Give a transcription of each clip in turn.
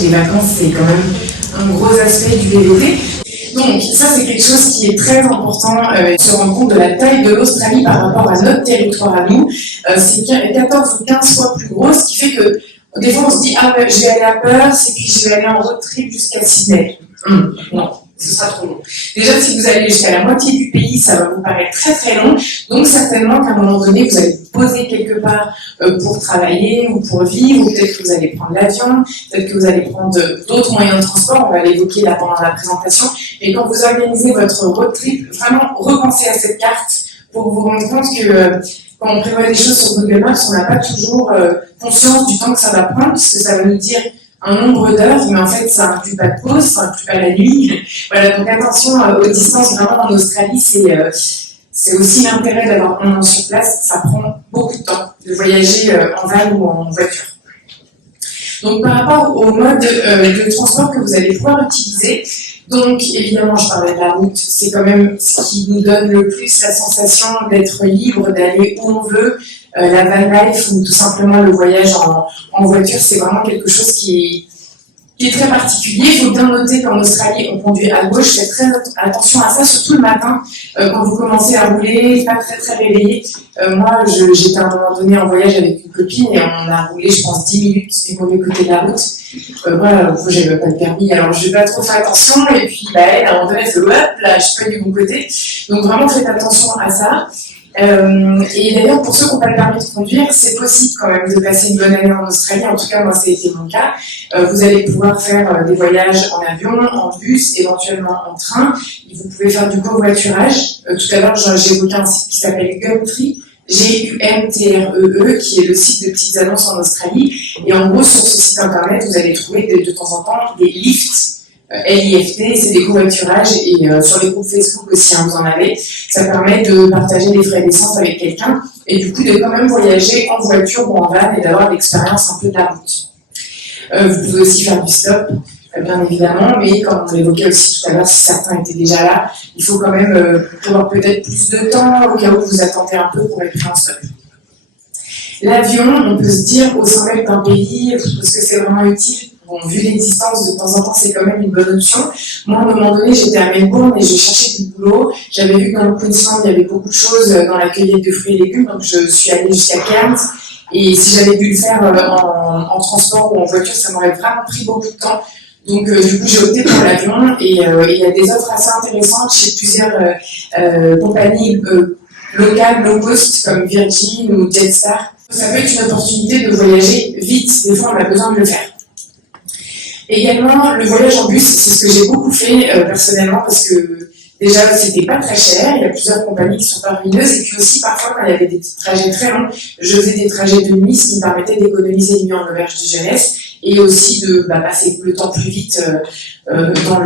Les vacances, c'est quand même un gros aspect du BVT. Donc ça, c'est quelque chose qui est très important, se rendre compte de la taille de l'Australie par rapport à notre territoire à nous. C'est 14 ou 15 fois plus gros, ce qui fait que des fois on se dit « Ah ben, je vais aller à Perth et puis je vais aller en road trip jusqu'à Sydney. » Non, ce sera trop long. Déjà, si vous allez jusqu'à la moitié du pays, ça va vous paraître très très long. Donc certainement qu'à un moment donné, vous allez vous poser quelque part pour travailler ou pour vivre, ou peut-être que vous allez prendre l'avion, peut-être que vous allez prendre d'autres moyens de transport, on va l'évoquer là pendant la présentation. Et quand vous organisez votre road trip, vraiment repensez à cette carte pour vous rendre compte que quand on prévoit des choses sur Google Maps, on n'a pas toujours conscience du temps que ça va prendre, puisque ça va nous dire un nombre d'heures, mais en fait, ça inclut pas de pause, ça inclut pas la nuit. Voilà, donc attention aux distances, vraiment en Australie, c'est aussi l'intérêt d'avoir un an sur place, ça prend beaucoup de temps de voyager en van ou en voiture. Donc par rapport au mode de transport que vous allez pouvoir utiliser, donc évidemment je parlais de la route, c'est quand même ce qui nous donne le plus la sensation d'être libre, d'aller où on veut. La van life ou tout simplement le voyage en voiture, c'est vraiment quelque chose qui est très particulier. Il faut bien noter qu'en Australie, on conduit à gauche. Faites très attention à ça, surtout le matin, quand vous commencez à rouler, pas très très réveillé. Moi, j'étais à un moment donné en voyage avec une copine et on a roulé, je pense, 10 minutes du mauvais côté de la route. Moi, j'avais pas de permis, alors je vais pas trop faire attention. Et puis, elle, à un moment donné, elle fait hop, là, je suis pas du bon côté. Donc vraiment, faites attention à ça. Et d'ailleurs, pour ceux qui n'ont pas le permis de conduire, c'est possible quand même de passer une bonne année en Australie. En tout cas, moi, ça a été mon cas. Vous allez pouvoir faire des voyages en avion, en bus, éventuellement en train. Et vous pouvez faire du covoiturage. Tout à l'heure, j'ai évoqué un site qui s'appelle Gumtree, Gumtree, qui est le site de petites annonces en Australie. Et en gros, sur ce site internet, vous allez trouver de temps en temps des lifts. LIFT, c'est des covoiturages et sur les groupes Facebook aussi, vous en avez. Ça permet de partager des frais d'essence avec quelqu'un et du coup de quand même voyager en voiture ou en van et d'avoir l'expérience un peu de la route. Vous pouvez aussi faire du stop, bien évidemment, mais comme on l'évoquait aussi tout à l'heure, si certains étaient déjà là, il faut quand même avoir peut-être plus de temps au cas où vous attendez un peu pour être pris en stop. L'avion, on peut se dire au sein même d'un pays, parce que c'est vraiment utile. Bon, vu les distances, de temps en temps, c'est quand même une bonne option. Moi, à un moment donné, j'étais à Melbourne et je cherchais du boulot. J'avais vu que dans le Queensland, il y avait beaucoup de choses dans la cueillette de fruits et légumes, donc je suis allée jusqu'à Cairns. Et si j'avais dû le faire en transport ou en voiture, ça m'aurait vraiment pris beaucoup de temps. Donc, du coup, j'ai opté pour l'avion et il y a des offres assez intéressantes chez plusieurs compagnies locales, low cost, comme Virgin ou Jetstar. Ça peut être une opportunité de voyager vite. Des fois, on a besoin de le faire. Également, le voyage en bus, c'est ce que j'ai beaucoup fait personnellement parce que déjà, c'était pas très cher. Il y a plusieurs compagnies qui sont parmineuses et puis aussi parfois quand il y avait des trajets très longs, je faisais des trajets de nuit, ce qui me permettait d'économiser une nuit en auberge de jeunesse et aussi de passer le temps plus vite dans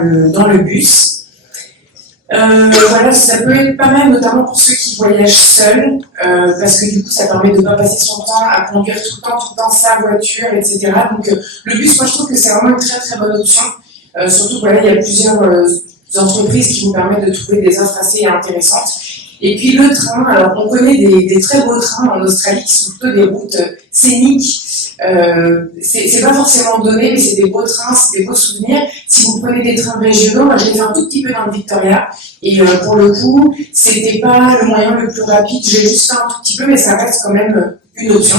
le bus. Voilà, ça peut être pas mal, notamment pour ceux qui voyagent seuls, parce que du coup, ça permet de ne pas passer son temps à conduire tout le temps sa voiture, etc. Donc, le bus, moi, je trouve que c'est vraiment une très très bonne option. Surtout, voilà, il y a plusieurs entreprises qui vous permettent de trouver des offres assez intéressantes. Et puis le train, alors on connaît des très beaux trains en Australie qui sont plutôt des routes scéniques. C'est pas forcément donné, mais c'est des beaux trains, c'est des beaux souvenirs. Si vous prenez des trains régionaux, moi je l'ai fait un tout petit peu dans le Victoria, et pour le coup, c'était pas le moyen le plus rapide, j'ai juste fait un tout petit peu, mais ça reste quand même une option.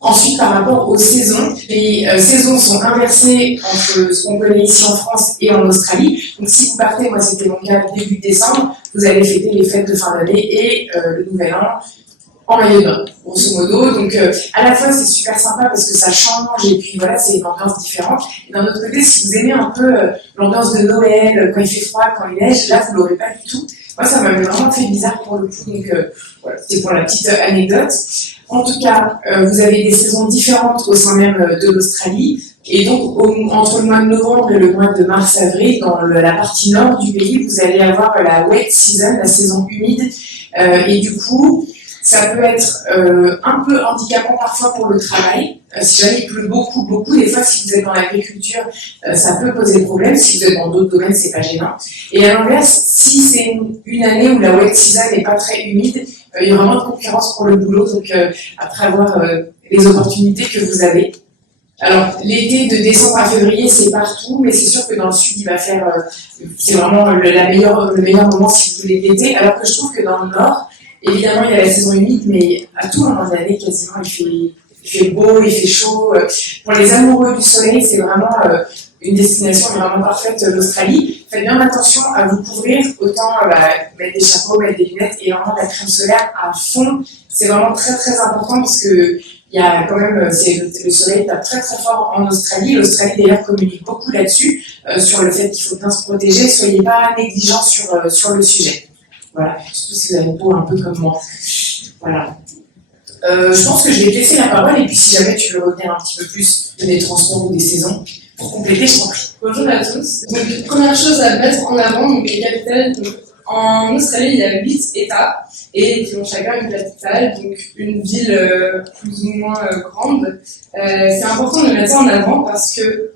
Ensuite, par rapport aux saisons, les saisons sont inversées entre ce qu'on connaît ici en France et en Australie. Donc si vous partez, moi c'était mon cas début décembre, vous allez fêter les fêtes de fin d'année et le nouvel an en maillot de bain, grosso modo. Donc à la fois c'est super sympa parce que ça change et puis voilà, c'est une ambiance différente. Et d'un autre côté, si vous aimez un peu l'ambiance de Noël, quand il fait froid, quand il neige, là vous l'aurez pas du tout. Moi ça m'a vraiment fait bizarre pour le coup, donc voilà, c'était pour la petite anecdote. En tout cas, vous avez des saisons différentes au sein même de l'Australie. Et donc, entre le mois de novembre et le mois de mars-avril, dans la partie nord du pays, vous allez avoir la wet season, la saison humide. Et du coup, ça peut être un peu handicapant parfois pour le travail. Si jamais il pleut beaucoup, des fois, si vous êtes dans l'agriculture, ça peut poser problème. Si vous êtes dans d'autres domaines, c'est pas gênant. Et à l'inverse, si c'est une année où la wet season n'est pas très humide, il y a vraiment de concurrence pour le boulot. Donc, après avoir les opportunités que vous avez. Alors, l'été de décembre à février, c'est partout, mais c'est sûr que dans le sud, il va faire, c'est vraiment le meilleur moment si vous voulez l'été, alors que je trouve que dans le nord, évidemment, il y a la saison humide, mais à tout moment de l'année, quasiment, il fait beau, il fait chaud. Pour les amoureux du soleil, c'est vraiment une destination vraiment parfaite, l'Australie. Faites bien attention à vous couvrir, autant mettre des chapeaux, mettre des lunettes et vraiment de la crème solaire à fond. C'est vraiment très très important parce que il y a quand même, le soleil tape très très fort en Australie. L'Australie d'ailleurs communique beaucoup là-dessus, sur le fait qu'il faut bien se protéger. Soyez pas négligents sur le sujet. Voilà, surtout si vous avez une peau un peu comme moi. Voilà. Je pense que je vais te laisser la parole et puis si jamais tu veux revenir un petit peu plus des transports ou des saisons, pour compléter, je t'en prie. Bonjour à tous. Donc, première chose à mettre en avant, donc les capitales. Donc, en Australie, il y a 8 États et qui ont chacun une capitale, donc une ville plus ou moins grande. C'est important de mettre ça en avant parce que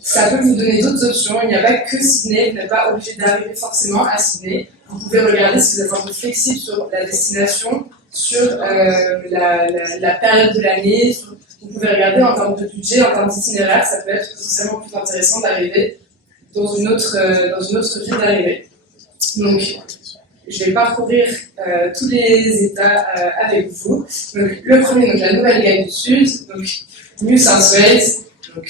ça peut vous donner d'autres options. Il n'y a pas que Sydney, vous n'êtes pas obligé d'arriver forcément à Sydney. Vous pouvez regarder si vous êtes un peu flexible sur la destination, sur la période de l'année. Vous pouvez regarder en termes de budget, en termes d'itinéraire, ça peut être potentiellement plus intéressant d'arriver dans une autre ville d'arrivée. Donc, je vais parcourir tous les États avec vous. Donc, le premier, donc la Nouvelle-Galles du Sud, donc New South Wales, donc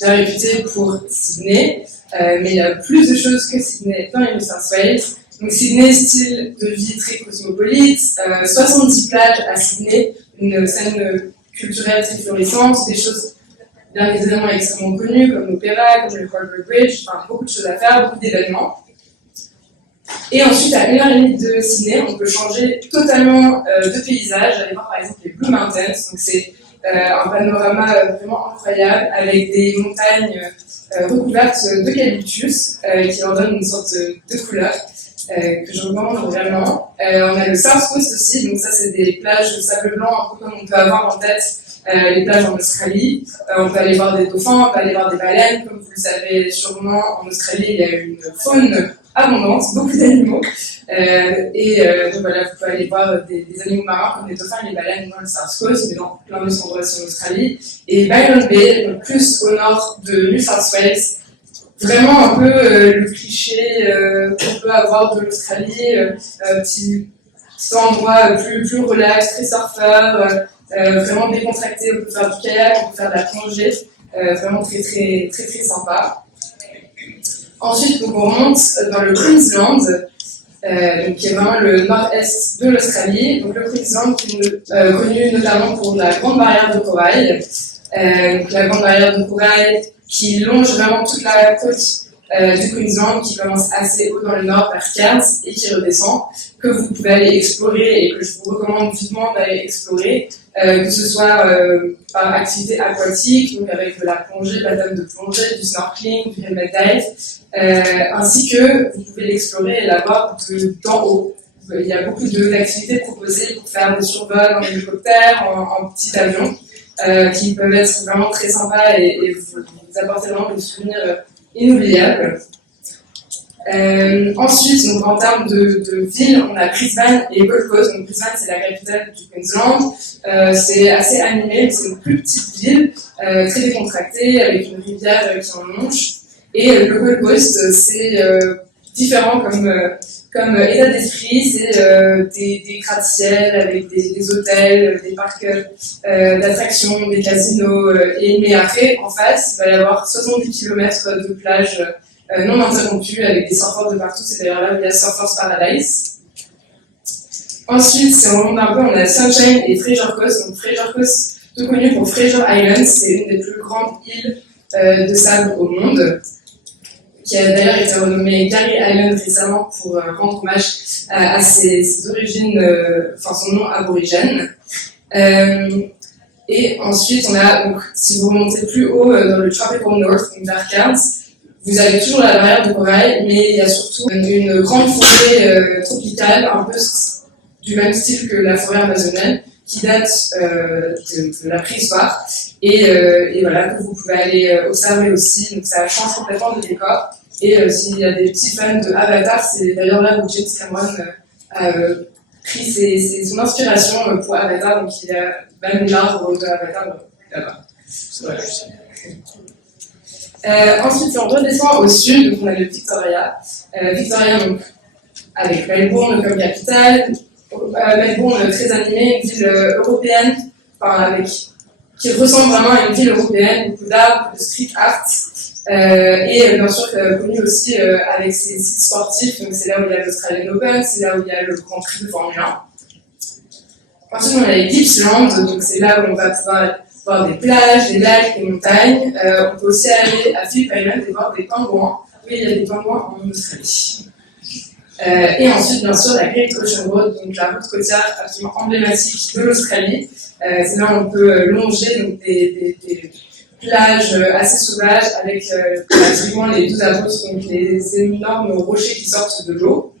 bien réputé pour Sydney, mais il y a plus de choses que Sydney dans les New South Wales. Donc Sydney, style de vie très cosmopolite, 70 plages à Sydney, une scène culturelle très florissante, des choses bien évidemment extrêmement connues comme l'opéra, comme le Harbour Bridge, enfin beaucoup de choses à faire, beaucoup d'événements. Et ensuite, à 1h30 de Sydney, on peut changer totalement de paysage, aller voir par exemple les Blue Mountains, donc c'est un panorama vraiment incroyable avec des montagnes recouvertes d'eucalyptus qui leur donnent une sorte de couleur que je recommande vraiment. On a le South Coast aussi, donc ça c'est des plages de sable blanc un peu comme on peut avoir en tête les plages en Australie. On peut aller voir des dauphins, on peut aller voir des baleines, comme vous le savez sûrement en Australie il y a une faune abondante, beaucoup d'animaux. Donc voilà, vous pouvez aller voir des animaux marins comme les dauphins et les baleines dans le South Coast, mais dans plein d'autres endroits aussi en Australie. Et Byron Bay, donc plus au nord de New South Wales, vraiment un peu le cliché qu'on peut avoir de l'Australie, petit endroit plus relax, très surfeur, vraiment décontracté, on peut faire du kayak, on peut faire de la plongée, vraiment très très très très sympa. Ensuite, donc, on remonte dans le Queensland, donc, qui est vraiment le nord-est de l'Australie. Donc, le Queensland, qui est connu notamment pour la Grande Barrière de Corail. Donc, la Grande Barrière de Corail qui longe vraiment toute la côte du Queensland, qui commence assez haut dans le nord vers Cairns et qui redescend, que vous pouvez aller explorer et que je vous recommande vivement d'aller explorer, que ce soit par activité aquatique, donc avec de la plongée, de la dame de plongée, du snorkeling, du helmet dive, ainsi que vous pouvez l'explorer et la voir d'en haut. Il y a beaucoup d'activités proposées pour faire des survols en hélicoptère, en petit avion, qui peuvent être vraiment très sympas et vous apporter vraiment des souvenirs inoubliables. Ensuite, donc, en termes de villes, on a Brisbane et Gold Coast. Donc, Brisbane, c'est la capitale du Queensland. C'est assez animé, c'est une plus petite ville, très décontractée, avec une rivière qui en longe. Et le Gold Coast, c'est différent comme état d'esprit, c'est des gratte-ciel avec des hôtels, des parcs d'attractions, des casinos. Mais après, en face, il va y avoir 70 km de plage non interrompue avec des surfeurs de partout. C'est d'ailleurs là où il y a Surfers Paradise. Ensuite, si on remonte un peu, on a Sunshine et Fraser Coast. Donc Fraser Coast, tout connu pour Fraser Island, c'est une des plus grandes îles de sable au monde, qui a d'ailleurs été renommée Gary Island récemment pour rendre hommage à ses origines, son nom aborigène. Et ensuite, on a, donc, si vous remontez plus haut dans le Tropical North, donc vers Cairns, vous avez toujours la barrière de corail, mais il y a surtout une grande forêt tropicale, un peu du même style que la forêt amazonienne, qui date de la préhistoire, et voilà, que vous pouvez aller observer aussi, donc ça change complètement de décor. Et s'il y a des petits fans de Avatar, c'est d'ailleurs là où James Cameron a pris son inspiration pour Avatar, donc il y a même l'arbre de Avatar là-bas. Voilà. Ensuite, si on redescend au sud, donc on a le Victoria. Victoria, donc, avec Melbourne comme capitale. Melbourne, très animée, une ville européenne, enfin, qui ressemble vraiment à une ville européenne, beaucoup d'art, beaucoup de street art. Et bien sûr connu aussi avec ses sites sportifs, donc c'est là où il y a l'Australian Open, c'est là où il y a le Grand Prix de Formule 1. Ensuite on a les Gippsland, donc c'est là où on va pouvoir voir des plages, des lacs, des montagnes. On peut aussi aller à Phillip Island et voir des pingouins. Oui, il y a des pingouins en Australie. Et ensuite, bien sûr, la Great Ocean Road, donc la route côtière absolument emblématique de l'Australie. C'est là où on peut longer donc, des plages assez sauvages avec pratiquement les 12 apôtres, donc les énormes rochers qui sortent de l'eau.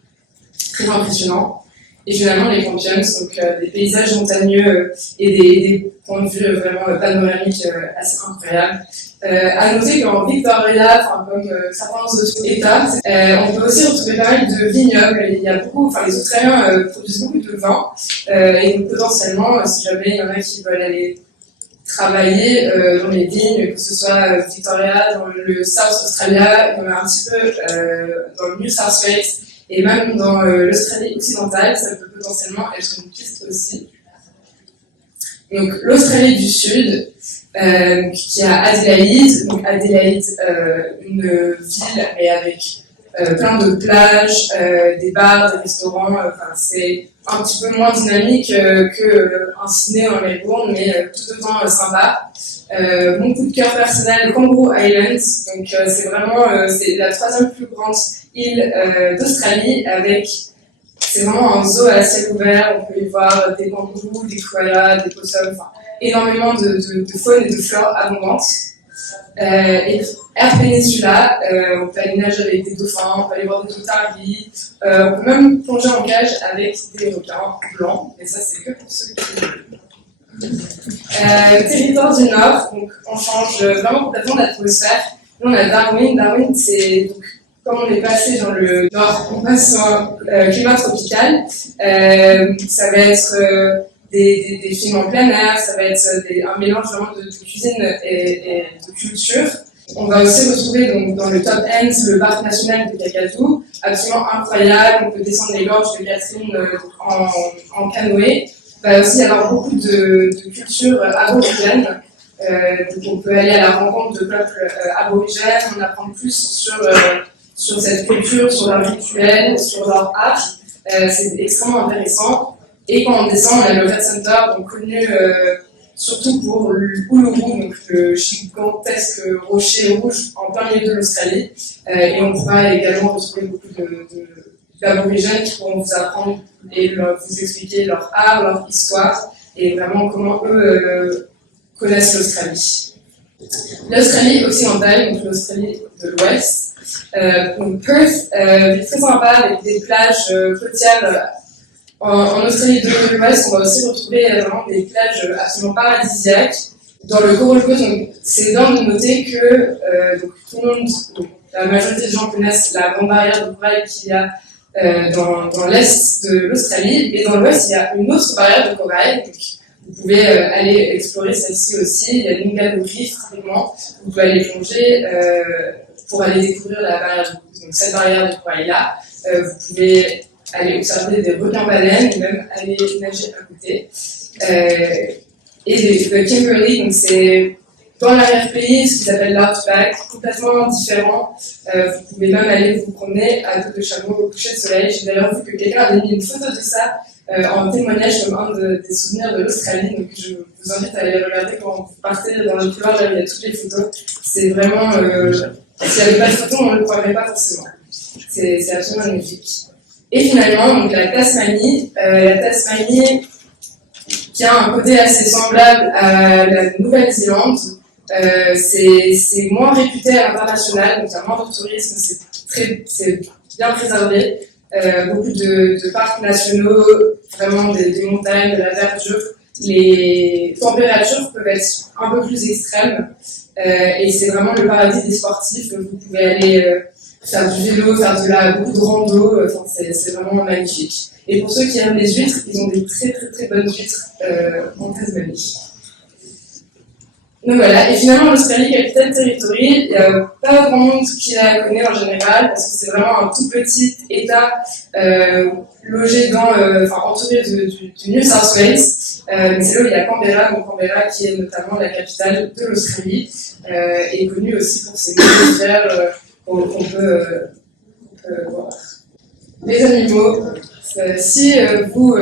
Très impressionnant. Et finalement, les Campions, donc des paysages montagneux et des points de vue vraiment panoramiques assez incroyables. À noter qu'en Victoria, comme certains autres États, on peut aussi retrouver pas mal de vignobles. Il y a beaucoup, les Australiens produisent beaucoup de vin, et donc potentiellement, si jamais il y en a qui veulent aller travailler dans les vignes, que ce soit Victoria, dans le South Australia, il y en a un petit peu dans le New South Wales, et même dans l'Australie occidentale, ça peut potentiellement être une piste aussi. Donc l'Australie du Sud, qui a Adélaïde, donc Adélaïde, une ville mais avec plein de plages, des bars, des restaurants, c'est un petit peu moins dynamique qu'un Sydney ou un Melbourne, mais tout autant sympa. Mon coup de cœur personnel, Kangaroo Island, donc c'est vraiment c'est la 3e plus grande île d'Australie, c'est vraiment un zoo à ciel ouvert, on peut y voir des kangourous, des koalas, des possums, énormément de faune et de flore abondantes. Et Eyre Peninsula, on peut aller nager avec des dauphins, on peut aller voir des otaries, on peut même plonger en cage avec des requins blancs, mais ça c'est que pour ceux qui territoire du Nord, donc on change vraiment complètement d'atmosphère. Là on a Darwin. Darwin, c'est donc, comme on est passé dans le Nord, on passe sur un climat tropical. Ça va être des films en plein air, ça va être un mélange vraiment de cuisine et de culture. On va aussi retrouver donc, dans le top end le parc national de Kakadu, absolument incroyable. On peut descendre les gorges de Catherine en canoë. Il va aussi y avoir beaucoup de culture aborigène. Donc on peut aller à la rencontre de peuples aborigènes, en apprendre plus sur cette culture, sur leur rituel, sur leur art. C'est extrêmement intéressant. Et quand on descend, on a le Red Center, donc connu surtout pour l'Uluru, donc le gigantesque rocher rouge en plein milieu de l'Australie. Et on pourra également retrouver beaucoup d'aborigènes qui pourront vous apprendre et vous expliquer leur art, leur histoire, et vraiment comment eux connaissent l'Australie. L'Australie occidentale, donc l'Australie de l'Ouest. Donc Perth, ville très sympa avec des plages côtières. En Australie de l'Ouest, on va aussi retrouver vraiment des plages absolument paradisiaques. Dans le Coral Coast, c'est bien de noter que donc, tout le monde, la majorité des gens connaissent la grande barrière de corail qu'il y a dans l'est de l'Australie, et dans l'ouest, il y a une autre barrière de corail. Donc, vous pouvez aller explorer celle-ci aussi. Il y a l'Inglewood Reef, typiquement. Vous pouvez aller plonger pour aller découvrir la barrière de corail. Donc, cette barrière de corail-là, vous pouvez aller observer des requins-baleines, et même aller nager à côté. Et le Kimberley, donc c'est dans l'arrière-pays, ce qu'ils appellent l'outback, complètement différent. Vous pouvez même aller vous promener à dos de chameau au coucher de soleil. J'ai d'ailleurs vu que quelqu'un avait mis une photo de ça en témoignage comme un des souvenirs de l'Australie. Donc je vous invite à aller regarder quand vous partez dans le couloir, là il y a toutes les photos. C'est vraiment, s'il n'y avait pas de photos, on ne le croirait pas forcément. C'est absolument magnifique. Et finalement, donc la Tasmanie qui a un côté assez semblable à la Nouvelle-Zélande. C'est moins réputé à l'international, donc il y a moins de tourisme, c'est bien préservé. Beaucoup de parcs nationaux, vraiment des montagnes, de la verdure. Les températures peuvent être un peu plus extrêmes, et c'est vraiment le paradis des sportifs. Vous pouvez aller faire du vélo, faire beaucoup de rando, c'est vraiment magnifique. Et pour ceux qui aiment les huîtres, ils ont des très très très bonnes huîtres en Tasmanie. Donc voilà, et finalement l'Australie Capital Territory, il n'y a pas grand monde qui la connaît en général, parce que c'est vraiment un tout petit état logé entouré du New South Wales. Mais c'est là où il y a Canberra, donc Canberra qui est notamment la capitale de l'Australie, et connue aussi pour ses monuments qu'on peut voir. Les animaux, si vous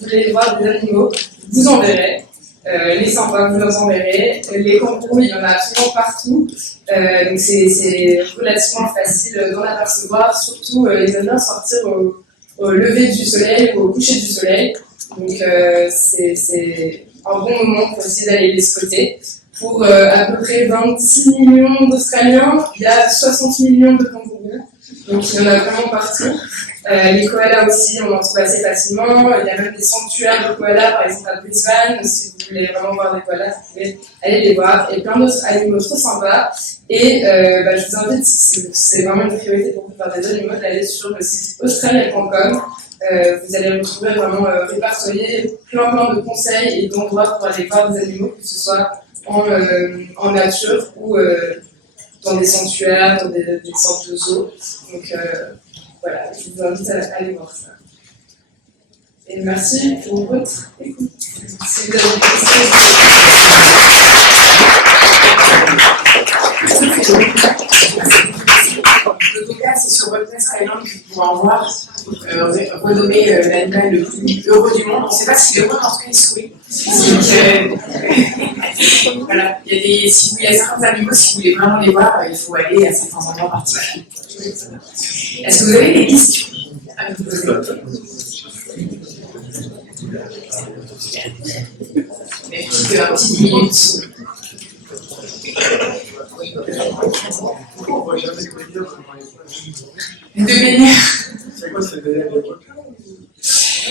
voulez voir des animaux, vous en verrez. Les sympas, vous en verrez. Les kangourous, il y en a absolument partout. Donc c'est relativement facile d'en apercevoir. Surtout, ils aiment bien sortir au lever du soleil ou au coucher du soleil. Donc c'est un bon moment pour essayer d'aller les spotter. Pour à peu près 26 millions d'Australiens, il y a 60 millions de kangourous. Donc il y en a vraiment partout. Les koalas aussi, on en trouve assez facilement. Il y a même des sanctuaires de koalas, par exemple à Brisbane. Si vous voulez vraiment voir des koalas, vous pouvez aller les voir. Et plein d'autres animaux trop sympas. Et je vous invite, si c'est vraiment une priorité pour vous faire des animaux, d'aller sur le site australia.com. Vous allez retrouver vraiment répertorié plein de conseils et d'endroits pour aller voir des animaux, que ce soit en nature ou dans des sanctuaires, dans des sortes de zoos. Donc voilà, je vous invite à aller voir ça. Et merci pour votre écoute. Si vous avez des Le cas, c'est sur Rottnest Island que vous pouvez en voir, renommé l'animal le plus heureux du monde. On ne sait pas s'il est heureux, en tout cas il sourit. Voilà, il y a certains animaux, si vous voulez vraiment les voir, il faut aller à certains endroits particuliers. Est-ce que vous avez des questions à nous poser? Mais plus qu'un petit 10 minutes. De baigner. C'est quoi cette baigner?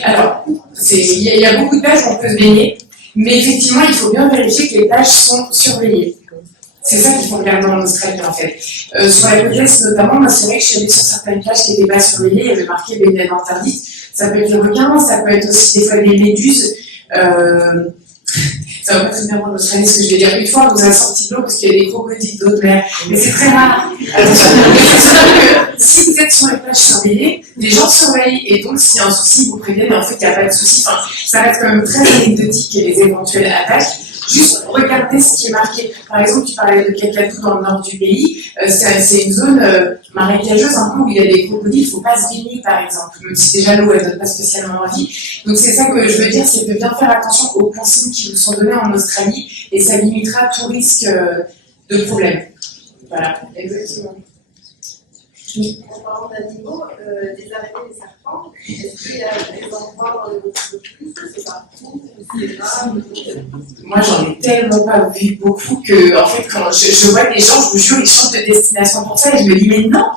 Alors, il y a beaucoup de plages où on peut se baigner, mais effectivement, il faut bien vérifier que les plages sont surveillées. C'est ça qu'il faut regarder en Australie, en fait. Sur la côte est notamment, moi, c'est vrai que je suis allée sur certaines plages qui n'étaient pas surveillées, il y avait marqué baignade interdite. Ça peut être les requins, ça peut être aussi des fois des méduses. Ça va pas très bien en Australie, ce que je vais dire. Une fois, on nous a sorti de l'eau parce qu'il y a des crocodiles d'eau de mer. Mais c'est très rare. C'est-à-dire que si vous êtes sur les plages surveillées, les gens surveillent. Et donc, s'il y a un souci, ils vous préviennent. Et en fait, il n'y a pas de souci. Enfin, ça reste quand même très anecdotique les éventuelles attaques. Juste regardez ce qui est marqué. Par exemple, tu parlais de Kakadu dans le nord du pays. C'est une zone marécageuse, un peu où il y a des crocodiles. Il ne faut pas se baigner, par exemple. Même si déjà l'eau, elle ne donne pas spécialement envie. Donc, c'est ça que je veux dire, c'est de bien faire attention aux consignes qui vous sont données en Australie. Et ça limitera tout risque de problème. Voilà, exactement. En parlant d'animaux, des araignées, des serpents, est-ce qu'il y a des endroits dans les autres plus? C'est partout? C'est grave? Moi, j'en ai tellement pas vu beaucoup que, en fait, quand je vois des gens, je vous jure, ils changent de destination pour ça et je me dis, mais non!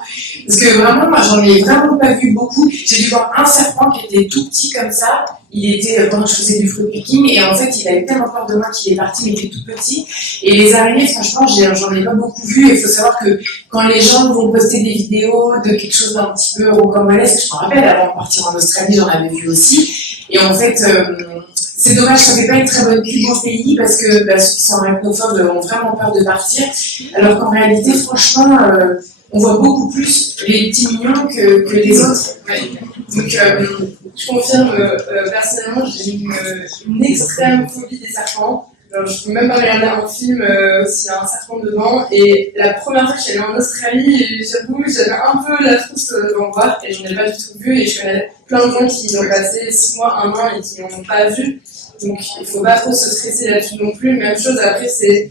Parce que vraiment, moi, j'en ai vraiment pas vu beaucoup. J'ai dû voir un serpent qui était tout petit comme ça. Il était, quand je faisais du fruit picking, et en fait, il avait tellement peur de moi qu'il est parti, mais il était tout petit. Et les araignées, franchement, j'en ai pas beaucoup vu. Et il faut savoir que quand les gens vont poster des vidéos de quelque chose d'un petit peu rocambolesque, je me rappelle, avant de partir en Australie, j'en avais vu aussi. Et en fait, c'est dommage, ça fait pas une très bonne pub au pays parce que ceux qui sont arachnophobes ont vraiment peur de partir. Alors qu'en réalité, franchement, on voit beaucoup plus les petits mignons que les autres. Ouais. Donc, je confirme, personnellement, j'ai une extrême phobie des serpents. Alors, je peux même pas regarder un film s'il y a un serpent dedans. Et la première fois que je suis allée en Australie, j'avoue, j'avais un peu la trousse d'en voir et j'en ai pas du tout vu. Et je connais plein de gens qui ont passé 6 mois, 1 an et qui n'en ont pas vu. Donc, il faut pas trop se stresser là-dessus non plus. Même chose, après, c'est,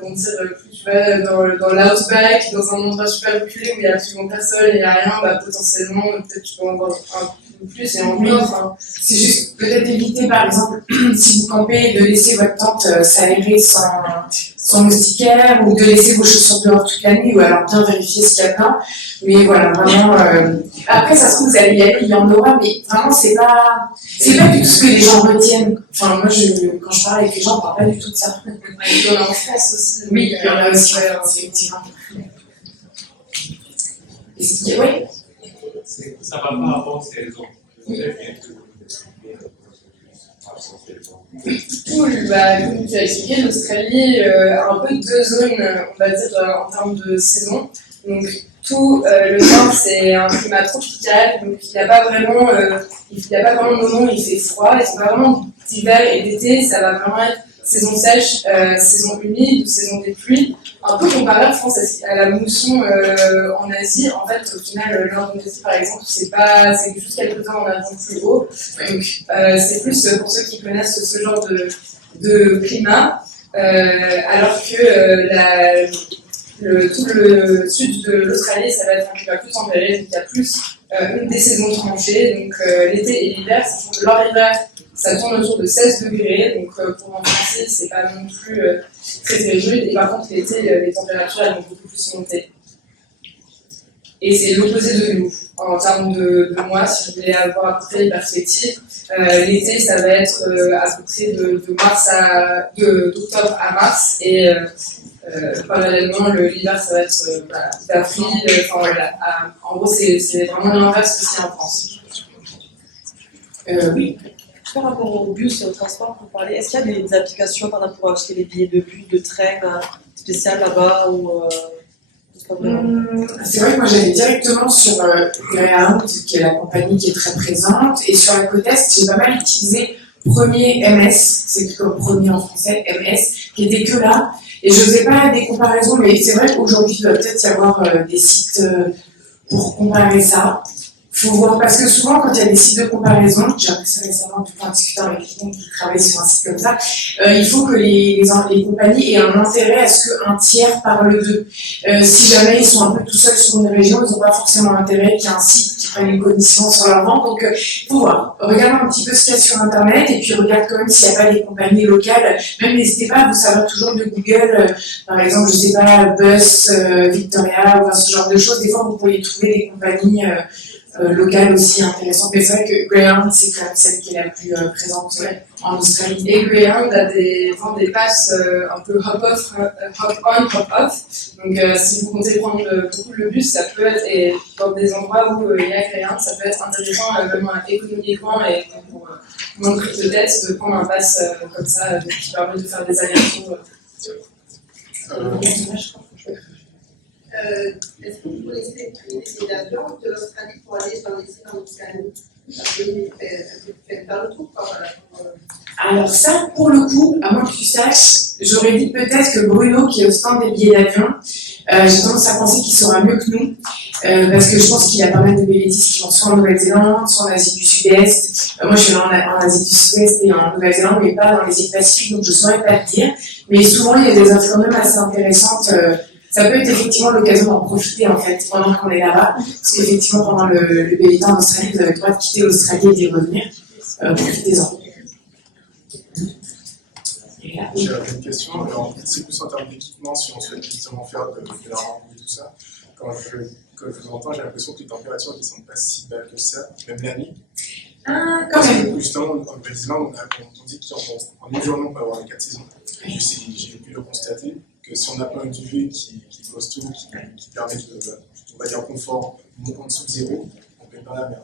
comment dire, plus tu vas dans l'outback, dans un endroit super reculé où il y a absolument personne et il n'y a rien, bah, potentiellement, peut-être tu peux en voir un peu plus et encore. Enfin, c'est juste peut-être éviter, par exemple, si vous campez, de laisser votre tente s'aérer sans moustiquaire ou de laisser vos chaussures dehors toute la nuit ou alors bien vérifier ce qu'il y a dedans. Mais voilà, vraiment. Après, ça se trouve, vous allez y aller, il y en aura, mais vraiment, c'est pas du tout ce que les gens retiennent. Enfin, moi, quand je parle avec les gens, on parle pas du tout de ça. il y en a en France aussi. Oui, il y en a aussi, ouais, effectivement. Oui. Ça va par rapport à ces raisons. Cool, bah, comme tu as expliqué, l'Australie a un peu deux zones, on va dire, en termes de saison. Donc, tout le nord, c'est un climat tropical, donc il n'y a pas vraiment de moment où il fait froid, et c'est pas vraiment d'hiver et d'été, ça va vraiment être saison sèche, saison humide ou saison des pluies. Un peu comparé en France à la mousson en Asie, en fait, au final, l'Indonésie par exemple, c'est juste quelques temps en avion plus haut. Donc, c'est plus pour ceux qui connaissent ce genre de climat, alors que tout le sud de l'Australie, ça va être un climat plus tempéré, donc il y a plus des saisons tranchées, donc l'été et l'hiver, sachant que l'hiver, ça tourne autour de 16 degrés, donc pour un Français, c'est pas non plus très rude, et par contre l'été, les températures elles vont beaucoup plus monter. Et c'est l'opposé de nous. En termes de mois, si je voulais avoir à peu près les perspectives, l'été ça va être à peu près d'octobre à mars, et parallèlement l'hiver ça va être d'avril, enfin voilà. En gros c'est vraiment l'inverse aussi en France. Oui. Par rapport au bus et au transport, pour parler, est-ce qu'il y a des applications par exemple, pour acheter des billets de bus, de train spécial là-bas ou C'est vrai que moi j'allais directement sur Greyhound, qui est la compagnie qui est très présente, et sur la côte Est, j'ai pas mal utilisé Premier MS, c'est écrit comme premier en français, MS, qui était que là, et je faisais pas des comparaisons, mais c'est vrai qu'aujourd'hui il doit peut-être y avoir des sites pour comparer ça. Faut voir, parce que souvent, quand il y a des sites de comparaison, j'ai appris ça récemment, tout en discutant avec quelqu'un qui travaille sur un site comme ça, il faut que les compagnies aient un intérêt à ce qu'un tiers parle d'eux. Si jamais ils sont un peu tout seuls sur une région, ils n'ont pas forcément intérêt qu'il y ait un site qui prenne une commission sur leur vente. Donc, faut voir. Regarde un petit peu ce qu'il y a sur Internet, et puis regarde quand même s'il n'y a pas des compagnies locales. Même n'hésitez pas à vous servir toujours de Google, par exemple, je sais pas, Bus, Victoria, ou ce genre de choses. Des fois, vous pourriez trouver des compagnies locale aussi intéressante. Mais c'est vrai que Greyhound, c'est quand même celle qui est la plus présente en Australie. Et Greyhound a des passes un peu hop-off, hop-on, hop-off. Donc si vous comptez prendre beaucoup le bus, ça peut être, et dans des endroits où il y a Greyhound, ça peut être intéressant, vraiment économiquement et pour moins de prise de tête, de prendre un pass comme ça, qui permet de faire des allers-retours. Est-ce que vous connaissez les prix des billets d'avion de l'Australie pour aller sur les îles en Océanie? Parce que vous faites pas le tour, quoi, voilà. Alors ça, pour le coup, à moins que tu saches, j'aurais dit peut-être que Bruno, qui est au stand des billets d'avion, j'ai tendance à penser qu'il saura mieux que nous, parce que je pense qu'il y a pas mal de bêtises qui vont soit en Nouvelle-Zélande, soit en Asie du Sud-Est. Moi, je suis là en Asie du Sud-Est et en Nouvelle-Zélande, mais pas dans les îles Pacifiques, donc je saurais pas te dire. Mais souvent, il y a des infos quand même assez intéressantes. Ça peut être effectivement l'occasion d'en profiter en fait pendant qu'on est là-bas, parce qu'effectivement pendant le bébé temps en Australie, vous avez le droit de quitter l'Australie et d'y revenir. Profitez-en. J'ai une question. Alors, c'est plus en termes d'équipement, si on souhaite justement faire de la randonnée et tout ça. Quand je vous entends, j'ai l'impression que les températures ne sont pas si belles que ça, même la nuit. Quand même. Justement, en Nouvelle-Zélande, on dit qu'en une journée, on peut avoir les 4 saisons. J'ai pu le constater que si on n'a pas un duvet qui pose tout, qui permet on va dire confort en dessous de zéro, on peut être dans la merde.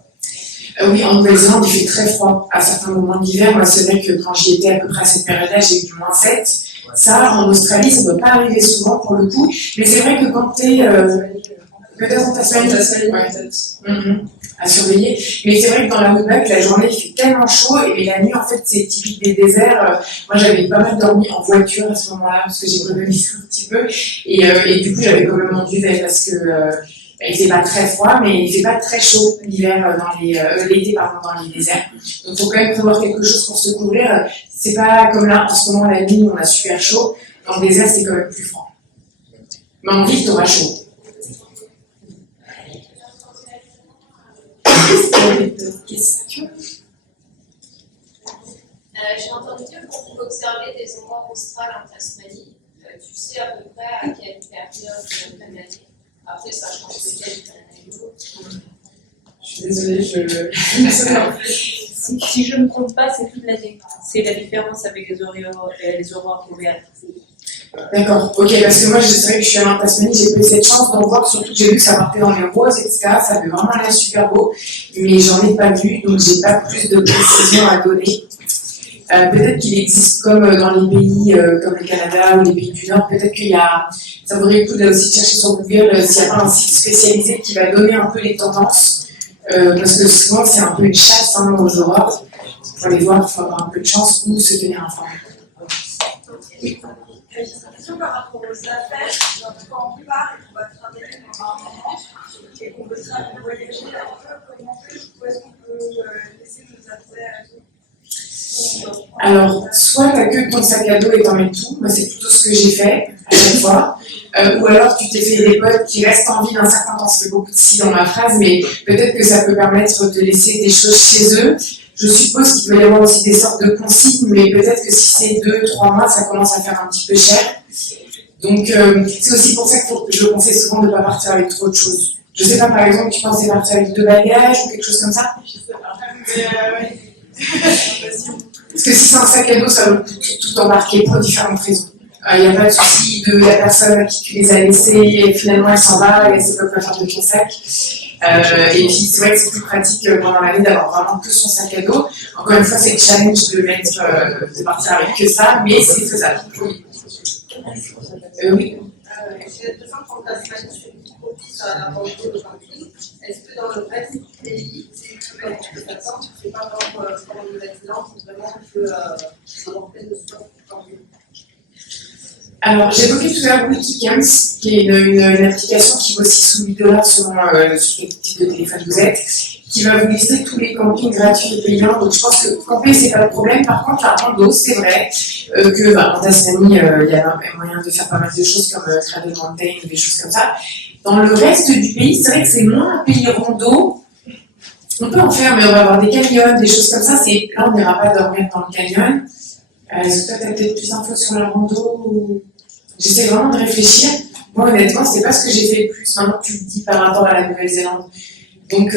Oui, en Nouvelle-Zélande, il fait très froid à certains moments de l'hiver. Moi, c'est vrai que quand j'y étais à peu près à cette période-là, j'ai eu du -7. Ouais. Ça, en Australie, ça ne doit pas arriver souvent pour le coup. Mais c'est vrai que quand tu es peut-être en Tasmanie, à surveiller. Mais c'est vrai que dans la Outback, la journée, il fait tellement chaud, et la nuit, en fait, c'est typique des déserts. Moi, j'avais pas mal dormi en voiture à ce moment-là, parce que j'ai revenu un petit peu. Et du coup, j'avais quand même mon duvet, parce que il fait pas très froid, mais il fait pas très chaud l'hiver l'été dans les déserts. Donc, il faut quand même prévoir quelque chose pour se couvrir. C'est pas comme là, en ce moment, la nuit, on a super chaud. Dans le désert, c'est quand même plus froid. Mais en ville, t'auras chaud. Question. J'ai entendu dire qu'on peut observer des aurores australes en Tasmanie. Tu sais à peu près à quelle période de l'année? Après, ça change de quelle année. Je suis désolée, je ne sais pas. Si je ne me trompe pas, c'est toute l'année. C'est la différence avec les aurores boréales. D'accord, ok, parce que moi, c'est vrai que je suis allée en Tasmanie, j'ai pas eu cette chance d'en voir, surtout que j'ai vu que ça partait dans les roses, etc. Ça avait vraiment l'air super beau, mais j'en ai pas vu, donc j'ai pas plus de précision à donner. Peut-être qu'il existe comme dans les pays comme le Canada ou les pays du Nord, peut-être ça vaudrait le coup aussi de chercher sur Google s'il n'y a pas un site spécialisé qui va donner un peu les tendances, parce que souvent c'est un peu une chasse aux aurores. Pour les voir, il faut avoir un peu de chance ou se tenir informé. J'ai une question par rapport aux affaires. Quand on part et qu'on va travailler pendant un moment et qu'on veut voyager un peu, comment est-ce qu'on peut laisser nos affaires et tout? Alors, soit t'as que ton sac à dos et t'en mets tout, moi c'est plutôt ce que j'ai fait à chaque fois, ou alors tu t'es fait des potes qui restent en vie un certain temps, c'est beaucoup de si dans ma phrase, mais peut-être que ça peut permettre de laisser des choses chez eux. Je suppose qu'il peut y avoir aussi des sortes de consignes, mais peut-être que si c'est 2-3 mois, ça commence à faire un petit peu cher. Donc c'est aussi pour ça que je conseille souvent de ne pas partir avec trop de choses. Je sais pas, par exemple, tu pensais partir avec 2 bagages ou quelque chose comme ça? Je sais pas. Mais Parce que si c'est un sac à dos, ça vaut le coup de tout embarquer pour différentes raisons. Il n'y a pas de souci de la personne à qui tu les as laissés et finalement elle s'en va et elle sait pas quoi faire de ton sac. Et puis c'est vrai que c'est plus pratique pendant l'année d'avoir vraiment que son sac à dos. Encore une fois, c'est le challenge de partir avec que ça, mais c'est faisable. Oui. Oui. j'ai l'impression qu'on passe mal, c'est propice à la vente de camping. Est-ce que dans le reste du pays, c'est comme on peut s'attendre, c'est pas comme en Nouvelle-Zélande, où vraiment on peut avoir plein de sport pour camping? Alors, j'ai évoqué tout à l'heure Wikicamps, qui est une application qui vaut aussi sous 8 $ selon sur quel type de téléphone vous êtes, qui va vous lister tous les campings gratuits et payants. Donc, je pense que camper, c'est pas le problème. Par contre, la rando, c'est vrai que en Tasmanie, il y a moyen de faire pas mal de choses comme Travel Mountain ou des choses comme ça. Dans le reste du pays, c'est vrai que c'est moins un pays rando. On peut en faire, mais on va avoir des canyons, des choses comme ça. Là, on n'ira pas dormir dans le canyon. Est-ce que toi, tu as peut-être plus d'infos sur la rando ou... J'essaie vraiment de réfléchir. Moi, honnêtement, c'est pas ce que j'ai fait le plus. Maintenant que tu le dis par rapport à la Nouvelle-Zélande. Donc,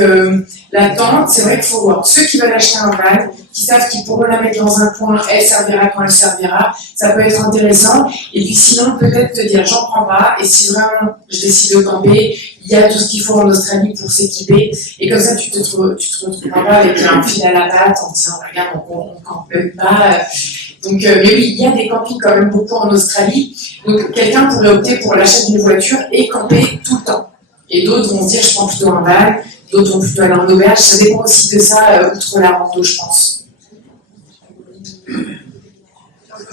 la tente, c'est vrai qu'il faut voir. Ceux qui veulent acheter un van, qui savent qu'ils pourront la mettre dans un coin, elle servira quand elle servira, ça peut être intéressant. Et puis sinon, peut-être te dire, j'en prends pas. Et si vraiment je décide de camper, il y a tout ce qu'il faut en Australie pour s'équiper. Et comme ça, tu te retrouveras pas avec un fil à la patte en disant, regarde, on campe même pas. Donc, mais oui, il y a des campings quand même beaucoup en Australie. Donc, quelqu'un pourrait opter pour l'achat d'une voiture et camper tout le temps. Et d'autres vont se dire, je prends plutôt un van, d'autres vont plutôt aller en auberge. Ça dépend aussi de ça, outre la rando, je pense.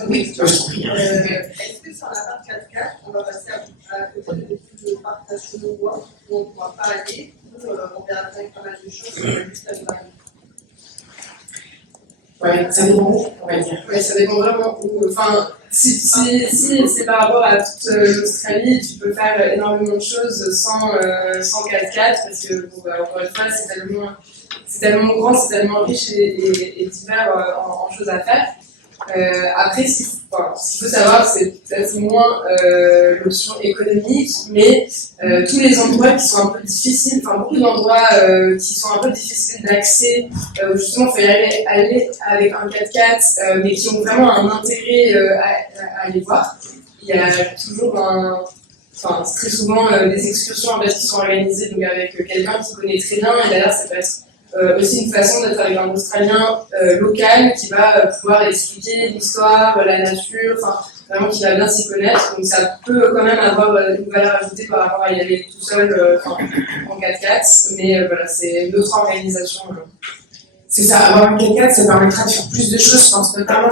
Oui, je t'en prie. Est-ce que sur la part 4x4, on va passer à côté de l'étude de partage de nos voies, où on ne pourra pas aller, où on verra avec pas mal de choses, on va juste aller. Ouais, ça dépend, on va dire. Ouais, ça dépend vraiment où. Enfin, si c'est par rapport à toute l'Australie, tu peux faire énormément de choses sans 4x4 parce que, bon, encore une fois, c'est tellement grand, c'est tellement riche et divers en choses à faire. Après, ce qu'il faut savoir, c'est peut-être moins l'option économique, mais tous les endroits qui sont un peu difficiles, enfin beaucoup d'endroits qui sont un peu difficiles d'accès, où justement il faut y aller avec un 4x4, mais qui ont vraiment un intérêt à aller voir. Il y a toujours très souvent des excursions en fait, qui sont organisées donc, avec quelqu'un qui connaît très bien, et d'ailleurs ça peut être aussi une façon d'être avec un Australien local qui va pouvoir expliquer l'histoire, la nature, enfin vraiment qui va bien s'y connaître. Donc ça peut quand même avoir une valeur ajoutée par rapport à y aller tout seul en 4x4, mais voilà, c'est une autre organisation. C'est ça, avoir un 4x4, ça permettra de faire plus de choses, je pense notamment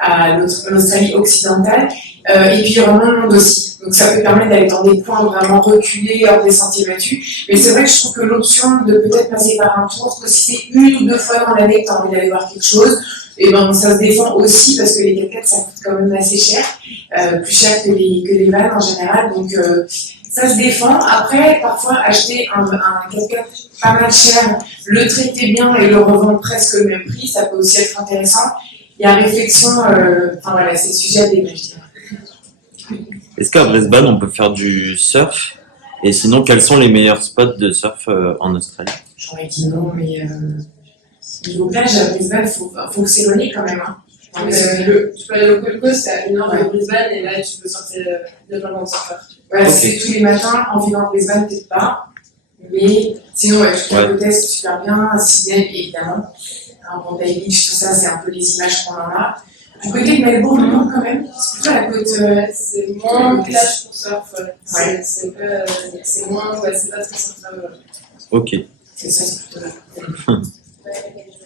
à l'Australie occidentale, et puis en monde aussi. Donc ça peut permettre d'aller dans des coins vraiment reculés, hors des sentiers battus. Mais c'est vrai que je trouve que l'option de peut-être passer par un tour, que si c'est 1 ou 2 fois dans l'année que tu as envie d'aller voir quelque chose, et ben ça se défend aussi parce que les 4x4 ça coûte quand même assez cher, plus cher que les vannes en général. Donc ça se défend. Après, parfois acheter un 4x4 pas mal cher, le traiter bien et le revendre presque au même prix, ça peut aussi être intéressant. Il y a réflexion, voilà, c'est le sujet à débattre, je dirais. Est-ce qu'à Brisbane, on peut faire du surf? Et sinon, quels sont les meilleurs spots de surf en Australie? J'aurais dit non, mais niveau plage, à Brisbane, faut s'éloigner quand même. Hein. Tu peux aller au Gold Coast, c'est à 1 heure de Brisbane, et là tu peux sortir de plein de surfeurs. Voilà, si c'est tous les matins, en vivant à Brisbane, peut-être pas. Mais sinon, toute la côte est super bien, Sydney, évidemment. un Bondi Beach, tout ça, c'est un peu les images qu'on en a. Du côté de Melbourne, non, quand même. C'est plutôt la côte. C'est moins plage pour surf. Ouais. C'est moins, ouais, c'est pas très surfable. Ok, C'est ça, c'est plutôt là.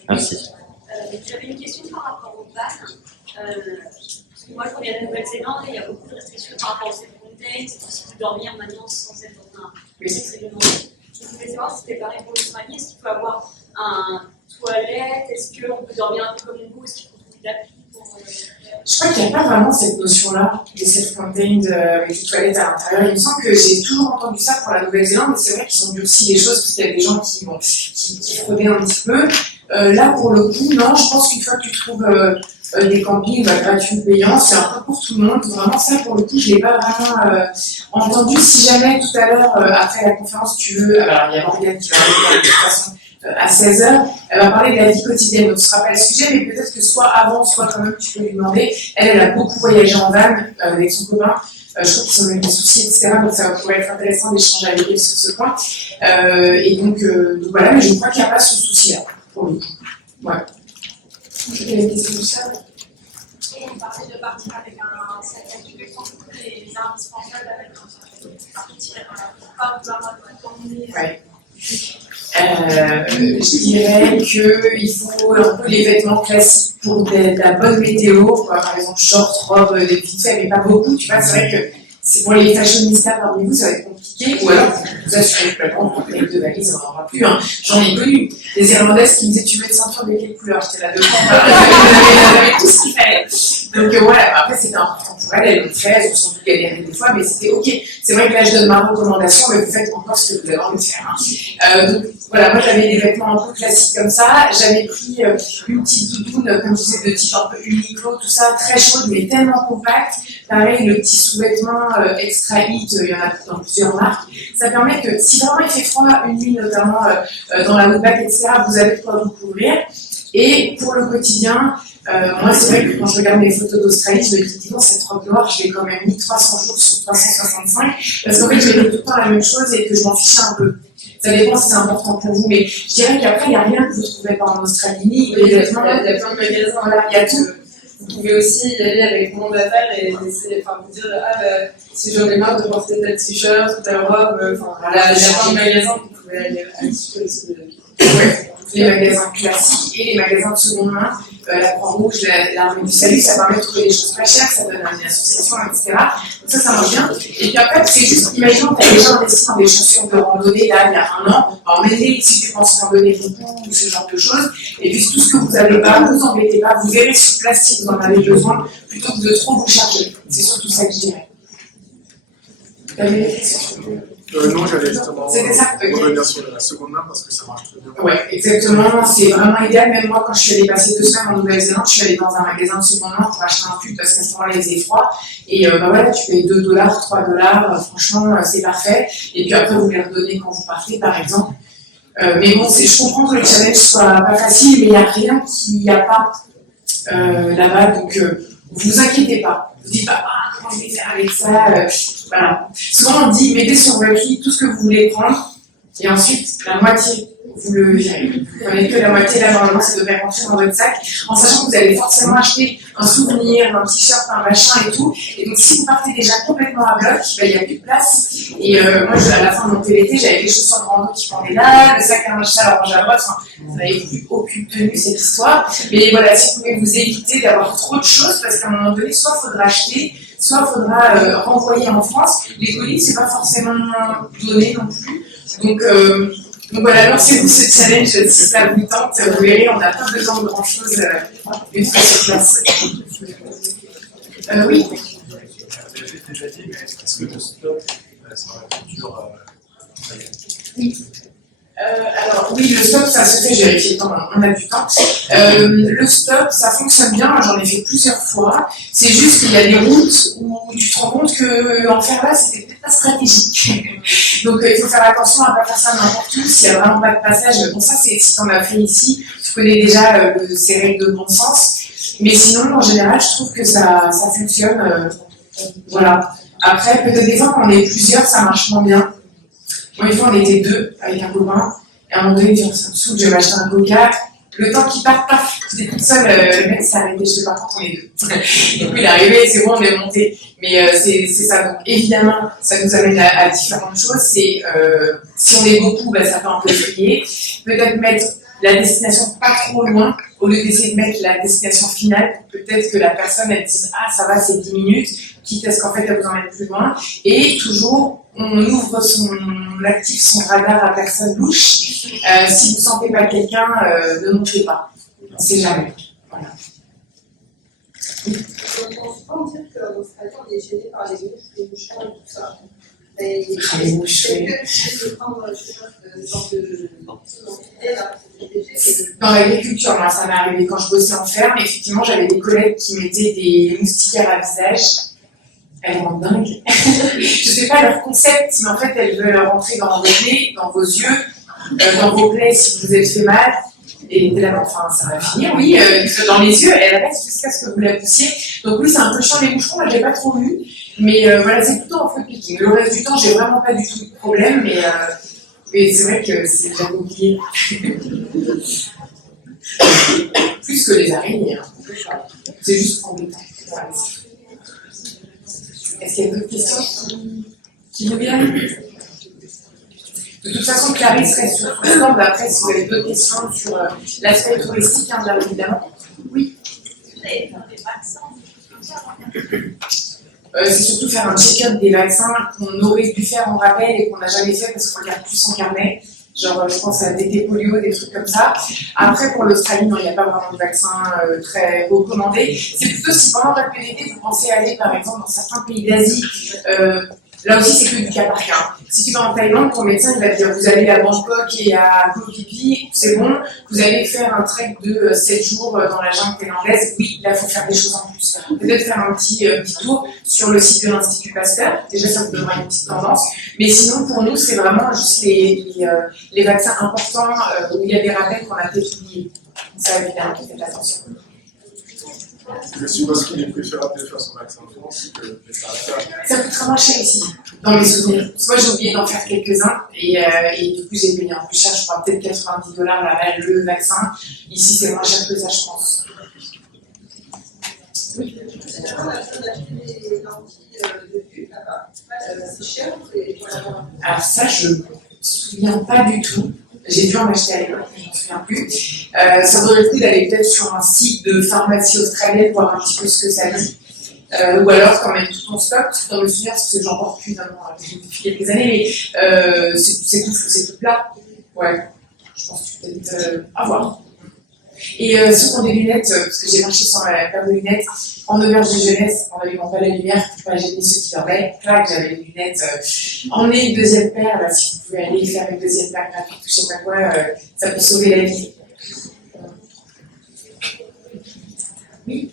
merci. J'avais une question par rapport au ban. Parce que moi, je reviens de Nouvelle-Zélande et il y a beaucoup de restrictions par rapport aux self-contained. C'est possible de dormir maintenant sans être dans un sexe réglementé. Je voulais savoir si c'était pareil pour l'Australie. Est-ce qu'il faut avoir un toilette? Est-ce qu'on peut dormir un peu comme on veut? Est-ce qu'il faut trouver d'appli pour. Je crois qu'il n'y a pas vraiment cette notion-là, des self-contained avec des toilettes à l'intérieur. Il me semble que j'ai toujours entendu ça pour la Nouvelle-Zélande, mais c'est vrai qu'ils ont durci les choses parce qu'il y a des gens qui fraudaient un petit peu. Là, pour le coup, non, je pense qu'une fois que tu trouves des campings gratuits ou payants, c'est un peu pour tout le monde. Vraiment, ça, pour le coup, je ne l'ai pas vraiment entendu. Si jamais, tout à l'heure, après la conférence, tu veux... Alors, il y a Morgane qui va parler de toute façon à 16h, elle va parler de la vie quotidienne. Donc, ce ne sera pas le sujet, mais peut-être que soit avant, soit quand même, tu peux lui demander. Elle a beaucoup voyagé en van avec son copain. Je trouve qu'ils ont eu des soucis, etc. Donc, ça pourrait être intéressant d'échanger avec elle sur ce point. Et donc voilà, mais je crois qu'il n'y a pas ce souci-là, pour lui. Ouais. Il y a une question de ça? On parlait de partir avec un sac à dos, les indispensables avec un sac à dos. Partir, pas vouloir t'emmener. Ouais. Je dirais qu'il faut un peu les vêtements classiques pour de la bonne météo, quoi. Par exemple short, robe, des petites faibles, mais pas beaucoup. Tu vois, c'est vrai que c'est pour les fashionistas parmi vous, ça va être compliqué. Ou alors, vous assurez complètement que avec 2 valises, on n'en aura plus. Hein. J'en ai connu des Irlandaises qui me disaient: tu veux une ceinture de quelle couleur? J'étais là devant. J'avais tout ce qu'il fallait. Donc voilà, après c'était important pour elle, elle est 13, on s'en fout galérer des fois, mais c'était ok. C'est vrai que là je donne ma recommandation, mais vous faites encore ce que vous avez envie de faire. Hein. Donc voilà, moi j'avais des vêtements un peu classiques comme ça, j'avais pris une petite doudoune, comme je disais, de type un peu Uniqlo, tout ça, très chaude, mais tellement compacte. Pareil, le petit sous-vêtement extra heat, il y en a dans plusieurs marques. Ça permet que si vraiment il fait froid, une nuit notamment dans la Outback, etc., vous avez de quoi vous couvrir. Et pour le quotidien, moi, c'est vrai que quand je regarde mes photos d'Australie, je me dis, dis donc, cette robe noire, je l'ai quand même mis 300 jours sur 365, parce qu'en fait, je mettais tout le temps la même chose et que je m'en fichais un peu. Ça dépend si c'est important pour vous, mais je dirais qu'après, il n'y a rien que vous ne trouvez pas en Australie. Il y a plein de magasins, là, il y a tout. Vous pouvez aussi y aller avec mon affaire et essayer, enfin, vous dire, si j'en ai marre de porter tel t-shirt ou telle robe, voilà, il y a plein de magasins que vous pouvez aller acheter aussi. Ouais. Les magasins classiques et les magasins de seconde main, la Croix-Rouge, l'Armée du Salut, ça permet de trouver des choses pas chères, ça donne une association, etc. Donc ça marche bien. Et puis après, c'est juste, imaginons que tu as déjà investi dans des chaussures de randonnée là, il y a 1 an, en mêlée, si tu penses randonnée beaucoup ou ce genre de choses, et puis tout ce que vous n'avez pas, ne vous embêtez pas, vous verrez sur plastique, vous en avez besoin, plutôt que de trop vous charger. C'est surtout ça que je dirais. Tu avais des questions? Non, j'allais justement revenir sur la seconde main parce que ça marche très bien. Oui, exactement. C'est vraiment idéal. Même moi, quand je suis allée passer 2 semaines en Nouvelle-Zélande, je suis allée dans un magasin de seconde main pour acheter un pull parce qu'à ce moment-là, il faisait froid. Et voilà, tu payes $2, $3. Franchement, c'est parfait. Et puis après, vous les redonnez quand vous partez, par exemple. Mais bon, je comprends que le challenge soit pas facile, mais il n'y a rien qu'il n'y a pas là-bas. Donc, vous inquiétez pas. Vous dites pas, comment je vais faire avec ça voilà. Souvent, on dit, mettez sur votre lit tout ce que vous voulez prendre, et ensuite, la moitié, vous le virez. Vous prenez que la moitié, là, normalement, ça devrait rentrer dans votre sac, en sachant que vous allez forcément acheter un souvenir, un t-shirt, un machin et tout. Et donc, si vous partez déjà complètement à bloc, il n'y a plus de place. Et moi, à la fin de mon PVT, j'avais des chaussures de rando qui pendaient là, le sac à main à orange à droite. Vous n'avez plus aucune tenue, cette histoire. Mais voilà, si vous pouvez vous éviter d'avoir trop de choses, parce qu'à un moment donné, soit il faudra acheter, soit il faudra renvoyer en France. Les colis, c'est pas forcément donné non plus. Donc voilà, lancez-vous ce challenge si ça vous tente. Vous verrez, on n'a pas besoin de grand-chose une fois sur place. Oui. J'ai déjà dit, mais est-ce que le stop sera la culture Oui. Alors oui, le stop, ça se fait, j'ai vérifié, on a du temps. Le stop, ça fonctionne bien, moi j'en ai fait plusieurs fois. C'est juste qu'il y a des routes où tu te rends compte qu'en faire là, c'était peut-être pas stratégique. Donc il faut faire attention à ne pas faire ça n'importe où, s'il n'y a vraiment pas de passage. Bon ça, c'est si tu en as fait ici, tu connais déjà ces règles de bon sens. Mais sinon, en général, je trouve que ça fonctionne. Voilà. Après, peut-être des fois, quand on est plusieurs, ça marche moins bien. Moi, une fois, on était 2 avec un copain, et à un moment donné, on se saoule, je vais acheter un coca, Le temps qu'il part, paf, j'étais toute seule, le mec s'est arrêté, je sais pas quand on est deux. Du coup, il est arrivé, c'est bon, on est monté. Mais c'est ça. Donc, évidemment, ça nous amène à différentes choses. C'est, si on est beaucoup, bah, ça peut un peu effrayer. Peut-être mettre la destination pas trop loin, au lieu d'essayer de mettre la destination finale. Peut-être que la personne, elle dise, ah, ça va, c'est 10 minutes, quitte à ce qu'en fait, elle vous emmène plus loin. Et toujours, on ouvre on active son radar à personne louche. Si vous ne sentez pas quelqu'un, ne montez pas. On ne sait jamais. Voilà. On pense pas dire qu'en Australie, on est gêné par les moucherons et tout ça. Et Les mouches, oui. est-ce que tu peux prendre ce genre d'idée là? Dans l'agriculture, moi, ça m'est arrivé quand je bossais en ferme. Effectivement, j'avais des collègues qui mettaient des moustiquaires à visage. Elles rendent dingue. Je sais pas leur concept, mais en fait, elles veulent rentrer dans vos plaies, dans vos yeux, dans vos plaies si vous êtes fait mal. Et dès là, enfin, ça va finir, oui, dans les yeux, elle reste jusqu'à ce que vous la poussiez. Donc oui, c'est un peu chiant les moucherons, là, j'ai pas trop vu. Mais voilà, c'est plutôt en foot picking. Le reste du temps, j'ai vraiment pas du tout de problème, mais c'est vrai que c'est déjà oublié. Plus que les araignées, hein. C'est juste embêtant. Voilà. Est-ce qu'il y a d'autres questions qui vous viennent? De toute façon, Clarisse reste sur le stand. Après, si vous avez d'autres questions sur l'aspect touristique, hein, bien évidemment. Oui. C'est surtout faire un check-up des vaccins qu'on aurait dû faire en rappel et qu'on n'a jamais fait parce qu'on regarde plus son carnet. Genre, je pense à des polio, des trucs comme ça. Après, pour l'Australie, non, il n'y a pas vraiment de vaccin très recommandé. C'est plutôt si pendant votre PVT, vous pensez aller, par exemple, dans certains pays d'Asie, là aussi, c'est que du cas par cas. Si tu vas en Thaïlande, ton médecin il va te dire vous allez à Bangkok et à Koh Phi Phi, c'est bon. Vous allez faire un trek de 7 jours dans la jungle thaïlandaise. Oui, là, il faut faire des choses en plus. Peut-être faire un petit tour sur le site de l'Institut Pasteur. Déjà, ça vous donnera une petite tendance. Mais sinon, pour nous, c'est vraiment juste les vaccins importants où il y a des rappels qu'on a peut-être oubliés. Ça, évidemment, faites attention. Je suppose qu'il est préférable de faire son vaccin en France que de faire à Ça coûtera moins cher ici, dans mes souvenirs. Parce que moi, j'ai oublié d'en faire quelques-uns et du coup, j'ai payé un peu cher, je crois peut-être $90 là-bas le vaccin. Ici, c'est moins cher que ça, je pense. Oui. On a acheté des lentilles de vue là-bas. C'est cher ou c'est pour l'avoir? Alors ça, je ne me souviens pas du tout. J'ai dû en acheter à l'époque, je ne me souviens plus. Ça vaudrait le coup d'aller peut-être sur un site de pharmacie australienne, voir un petit peu ce que ça dit. Ou alors quand même tout ton stock, tout dans le souvenir, parce que j'en porte plus depuis quelques années, mais c'est tout plat. Ouais, je pense que tu peux peut-être avoir. Et ceux qui ont des lunettes, parce que j'ai marché sans la paire de lunettes, en auberge de jeunesse, en n'allumant pas la lumière pour pas gêner ceux qui dormaient, clac, j'avais les lunettes. Emmenez une deuxième paire, là, si vous pouvez aller faire une deuxième paire gratuite ou je sais pas quoi, ça peut sauver la vie. Oui.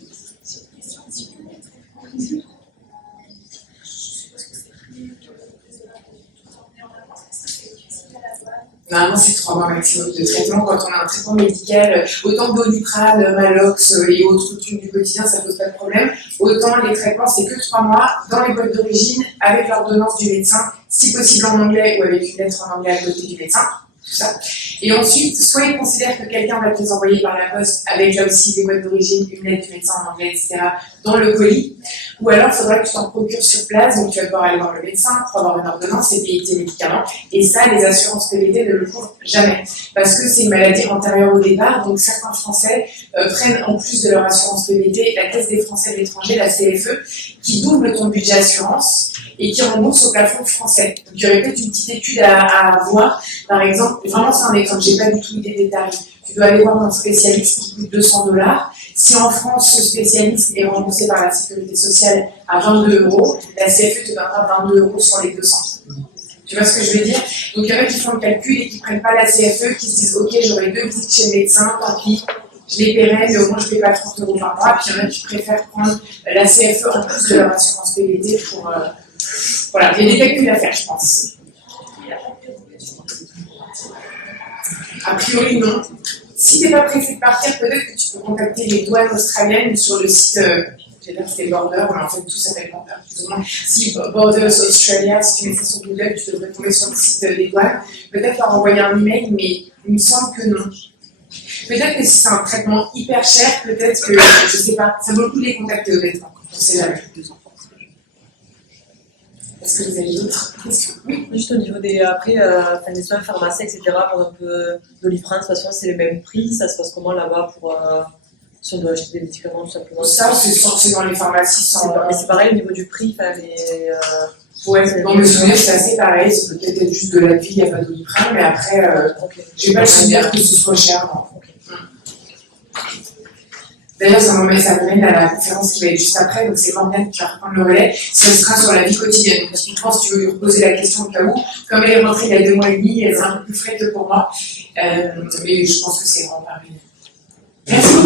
Normalement, c'est 3 mois maximum de traitement. Quand on a un traitement médical, autant Doliprane, Malox et autres trucs du quotidien, ça pose pas de problème. Autant les traitements, c'est que 3 mois dans les boîtes d'origine, avec l'ordonnance du médecin, si possible en anglais ou avec une lettre en anglais à côté du médecin. Tout ça. Et ensuite, soit ils considèrent que quelqu'un va te les envoyer par la poste avec là aussi des boîtes d'origine, une lettre du médecin en anglais, etc., dans le colis, ou alors il faudra que tu t'en procures sur place, donc tu vas devoir aller voir le médecin pour avoir une ordonnance et payer tes médicaments. Et ça, les assurances PVT ne le couvrent jamais, parce que c'est une maladie antérieure au départ, donc certains Français prennent en plus de leur assurance PVT la Caisse des Français de l'étranger, la CFE, qui double ton budget assurance et qui rembourse au plafond français. Donc il y aurait peut-être une petite étude à voir. Par exemple, vraiment c'est un exemple, j'ai pas du tout idée des tarifs. Tu dois aller voir un spécialiste qui coûte $200. Si en France, ce spécialiste est remboursé par la sécurité sociale à 22 €, la CFE te donnera 22 € sur les 200. Tu vois ce que je veux dire? Donc il y en a qui font le calcul et qui prennent pas la CFE, qui se disent ok, j'aurai 2 visites chez le médecin, tant pis, je les paierai, mais au moins je paie pas 30 € par mois. Puis il y en a qui préfèrent prendre la CFE en plus de leur assurance PVT pour... voilà, il y a des calculs à faire, je pense. A priori, non. Si tu n'es pas pressé de partir, peut-être que tu peux contacter les douanes australiennes sur le site, j'ai l'air que c'est Border, mais en fait tout s'appelle Border, plus ou moins. Si Borders Australia, si tu mets ça sur Google, tu devrais tomber sur le site des douanes. Peut-être leur envoyer un email, mais il me semble que non. Peut-être que si c'est un traitement hyper cher, peut-être que, je sais pas, ça vaut le coup de les contacter honnêtement, on sait jamais. Est-ce que vous avez d'autres questions? Oui. Juste au niveau des des soins pharmacie, etc. Pour un peu Doliprane, de toute façon c'est les mêmes prix, ça se passe comment là-bas pour si on doit acheter des médicaments tout simplement? Ça, c'est dans les pharmacies Mais c'est pareil au niveau du prix, ouais, dans le souvenir, c'est assez pareil, c'est peut-être juste de la vie, il n'y a pas de Doliprane, mais après, j'ai pas le souvenir que ce soit cher. Non. D'ailleurs, ça m'amène à la conférence qui va être juste après, donc c'est Morgane qui va reprendre le relais. Ça sera sur la vie quotidienne. Donc, typiquement, si tu veux lui reposer la question au cas où, comme elle est rentrée il y a 2 mois et demi, elle est un peu plus frette que pour moi. Mais je pense que c'est vraiment pas bien. Merci.